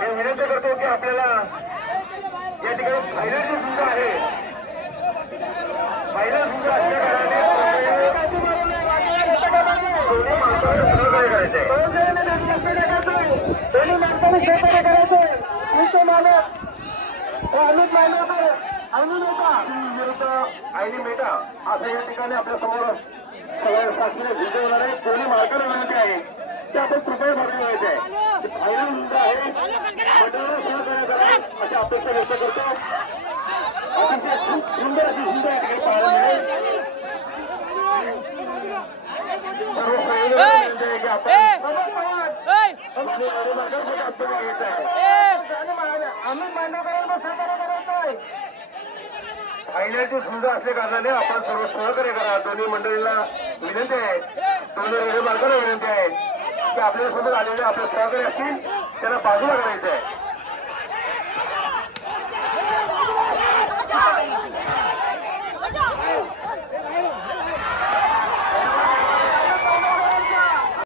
मी विनंती करतो की आपल्याला या ठिकाणी फायनलची सुविधा आहे. फायनल सुविधा असल्या कारणाने दोन्ही माणसाला सहकार्य करायचंय. दोन्ही माणसाने सहकार्य करायचंय. तुमचे मालक अमित मालक विरुद्ध आयनी मेटा असं या ठिकाणी आपल्या समोर सगळ्या साक्षीने विजय होणार आहे. दोन्ही मार्गाला विनंती आहे ते आपण कृपया भरून घ्यायचे आहे. फायनल सुविधा आहे. मंडळाला सहकार्य करा अशी अपेक्षा व्यक्त करतो. अतिशय खूप सुंदर अशी सुविधा या ठिकाणी पाहायला मिळेल. सर्व सहयोगी आहे की आपण घ्यायचं आहे. आम्ही मांडवकरांना सहकार्य करायचं आहे. फायनलची सुविधा असल्या कारणाने आपण सर्व सहकार्य करा. दोन्ही मंडळींना विनंती आहे. दोन्ही रेल्वे मार्गाला विनंती आहे की आपल्यासोबत आलेले आपले सहकारी असतील त्यांना बाजूला करायचं आहे.